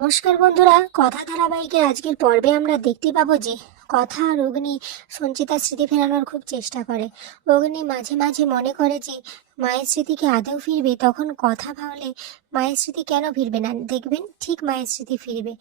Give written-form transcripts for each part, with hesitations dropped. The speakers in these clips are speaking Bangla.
নমস্কার বন্ধুরা, কথা ধারাবাহিকের আজকের পর্বে আমরা দেখতে পাবো যে কথা আর অগ্নি সঞ্চিতার স্মৃতি ফেরানোর খুব চেষ্টা করে। অগ্নি মাঝে মাঝে মনে করে যে মায়ের স্মৃতিকে আদৌ ফিরবে, তখন কথা ভাবলে মায়ের স্মৃতি কেন ফিরবে না, দেখবেন ঠিক মায়ের স্মৃতি ফিরবে।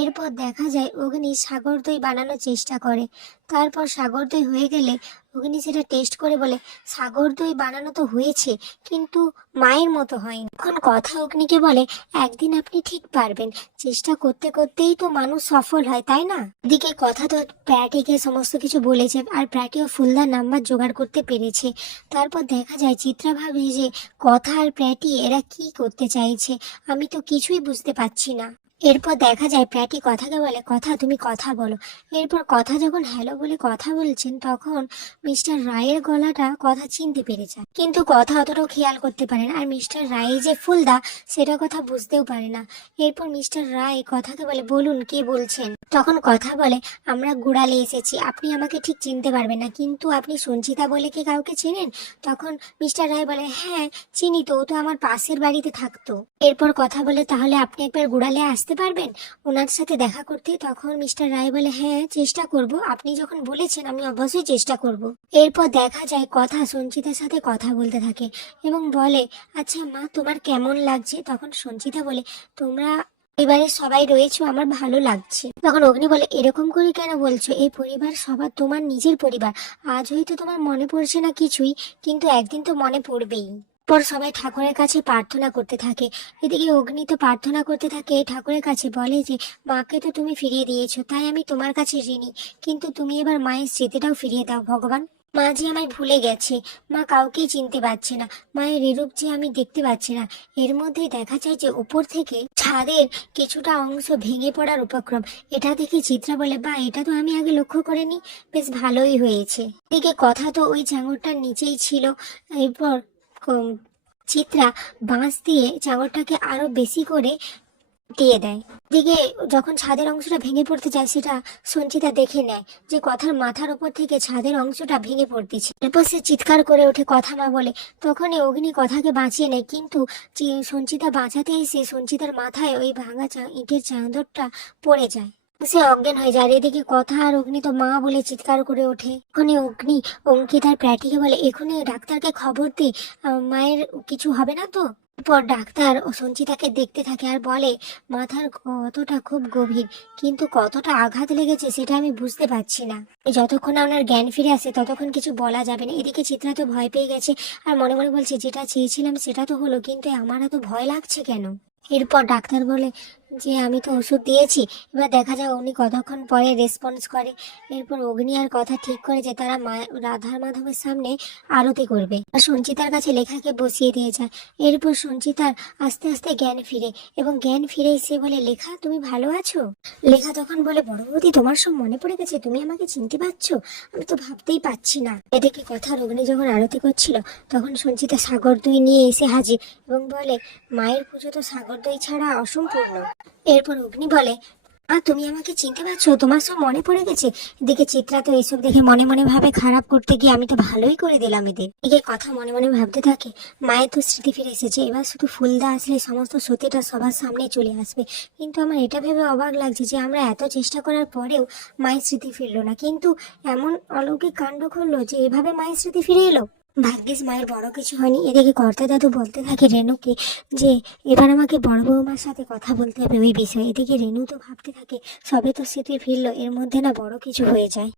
এরপর দেখা যায় অগ্নি সাগর দই বানানোর চেষ্টা করে। তারপর সাগর দই হয়ে গেলে অগ্নি সেটা টেস্ট করে বলে, সাগর দই বানানো তো হয়েছে কিন্তু মায়ের মতো হয়নি। তখন কথা অগ্নিকে বলে, একদিন আপনি ঠিক পারবেন, চেষ্টা করতে করতেই তো মানুষ সফল হয়, তাই না? এদিকে কথা তো প্র্যাটিকে সমস্ত কিছু বলেছে, আর প্র্যাটিও ফুলদার নাম্বার জোগাড় করতে পেরেছে। তারপর দেখা যায় চিত্রা ভাবে যে কথা আর প্র্যাটি এরা কি করতে চাইছে, আমি তো কিছুই বুঝতে পারছি না। এরপর দেখা যায় প্র্যাটি কথাকে বলে, কথা তুমি কথা বলো। এরপর কথা যখন হ্যালো বলে কথা বলছেন, তখন মিস্টার রায়ের গলাটা কথা চিনতে পেরে যায়, কিন্তু কথা অতটাও খেয়াল করতে পারে না। আর মিস্টার রায় যে ফুলদা সেটা কথা বুঝতেও পারে না। এরপর মিস্টার রায় কথাকে বলে, বলুন কে বলছেন? তখন কথা বলে, আমরা গুড়ালে এসেছি, আপনি আমাকে ঠিক চিনতে পারবেন না, কিন্তু আপনি সঞ্চিতা বলে কি কাউকে চেনেন? তখন মিস্টার রায় বলে, হ্যাঁ চিনি তো, ও তো আমার পাশের বাড়িতে থাকতো। এরপর কথা বলে, তাহলে আপনি একবার গুড়ালে আসতে পারবেন ওনার সাথে দেখা করতে? তখন মিস্টার রায় বলে, হ্যাঁ চেষ্টা করব, আপনি যখন বলেছেন আমি অবশ্যই চেষ্টা করব। এরপর দেখা যায় কথা সঞ্চিতার সাথে কথা বলতে থাকে এবং বলে, আচ্ছা মা তোমার কেমন লাগছে? তখন সঞ্চিতা বলে, তোমরা পরিবারের সবাই রয়েছো, আমার ভালো লাগছে। তখন অগ্নি বলে, এরকম করে কেন বলছো? এই পরিবার সবার তোমার নিজের পরিবার। আজ হয়তো তোমার মনে পড়ছে না কিছুই, কিন্তু একদিন তো মনে পড়বেই। পর সবাই ঠাকুরের কাছে প্রার্থনা করতে থাকে। এদিকে অগ্নি তো প্রার্থনা করতে থাকে ঠাকুরের কাছে, বলে যে মাকে তো তুমি ফিরিয়ে দিয়েছো, তাই আমি তোমার কাছে ঋণী, কিন্তু তুমি এবার মায়ের স্মৃতিটাও ফিরিয়ে দাও ভগবান। মা যে আমায় ভুলে গেছে, মা কাউকেই চিনতে পারছে না, মায়ের এরূপ যে আমি দেখতে পাচ্ছি না। এর মধ্যেই দেখা যায় যে উপর থেকে ছাদের কিছুটা অংশ ভেঙে পড়ার উপক্রম। এটা দেখে চিত্রা বলে, বা এটা তো আমি আগে লক্ষ্য করিনি, বেশ ভালোই হয়েছে। এদিকে কথা তো ওই চাঙড়টার নিচেই ছিল। এরপর চিত্রা বাঁশ দিয়ে চাঙড়টাকে আরো বেশি করে দিয়ে দেয়। দিকে যখন ছাদের অংশটা ভেঙে পড়তে যায়, সেটা সঞ্চিতা দেখে নেয় যে কথার মাথার উপর থেকে ছাদের অংশটা ভেঙে পড়তেছে। এরপর সে চিৎকার করে ওঠে, কথা মা বলে। তখনই অগ্নি কথাকে বাঁচিয়ে নেয়, কিন্তু সঞ্চিতা বাঁচাতে এসে সঞ্চিতার মাথায় ওই ভাঙা ইটের চাদরটা পড়ে যায়। সে অজ্ঞান হয়ে যায়। আর এদিকে কথা আর অগ্নি তো মা বলে চিৎকার করে ওঠে। ওখানে অগ্নি অঙ্কিত আর প্র্যাটিকে বলে, এখনই ডাক্তারকে খবর দে, মায়ের কিছু হবে না তো? পর ডাক্তার ও সঞ্চিতাকে দেখতে থাকে আর বলে, মাথার ক্ষতটা খুব গভীর, কিন্তু কতটা আঘাত লেগেছে সেটা আমি বুঝতে পারছি না। যতক্ষণ না ওনার জ্ঞান ফিরে আসে ততক্ষণ কিছু বলা যাবে না। এদিকে চিত্রা তো ভয় পেয়ে গেছে আর মনে মনে বলছে, যেটা চেয়েছিলাম সেটা তো হলো, কিন্তু আমার এত ভয় লাগছে কেন? এরপর ডাক্তার বলে যে আমি তো ওষুধ দিয়েছি, এবার দেখা যায় উনি কতক্ষণ পরে রেসপন্স করে। এরপর অগ্নি আর কথা ঠিক করে যে তারা রাধা মাধবের সামনে আরতি করবে আর সঞ্চিতার কাছে লেখাকে বসিয়ে দিয়ে যায়। এরপর সঞ্চিতার আস্তে আস্তে জ্ঞান ফিরে এবং জ্ঞান ফিরে এসে বলে, লেখা তুমি ভালো আছো? লেখা তখন বলে, বড় বৌদি তোমার সব মনে পড়ে গেছে, তুমি আমাকে চিনতে পারছো? আমি তো ভাবতেই পারছি না। এদিকে কথা অগ্নি যখন আরতি করছিল, তখন সঞ্চিতা সাগর দই নিয়ে এসে হাজির এবং বলে, মায়ের পুজো তো সাগর দই ছাড়া অসম্পূর্ণ। এরপর অগ্নি বলে, তুমি আমাকে চিনতে পারছো, তোমার সব মনে পড়ে গেছে। এদিকে চিত্রা তো এইসব দেখে মনে মনে ভাবে, খারাপ করতে গিয়ে আমি তো ভালোই করে দিলাম এদের। এদিকে কথা মনে মনে ভাবতে থাকে, মায়ের তো স্মৃতি ফিরে এসেছে, এবার শুধু ফুলদা আসলে সমস্ত সত্যিটা সবার সামনে চলে আসবে। কিন্তু আমার এটা ভেবে অবাক লাগছে যে আমরা এত চেষ্টা করার পরেও মায়ের স্মৃতি ফিরলো না, কিন্তু এমন অলৌকিক কাণ্ড ঘটলো যে এভাবে মায়ের স্মৃতি ফিরে এলো। ভাগ্যিস মায়ের বড় কিছু হয়নি। এদিকে কর্তা দাদু বলতে থাকে রেনুকে যে এবার আমাকে বড় বৌমার সাথে কথা বলতে হবে ওই বিষয়ে। এদিকে রেনু তো ভাবতে থাকে, সবে তো স্মৃতি ফিরলো, এর মধ্যে না বড় কিছু হয়ে যায়।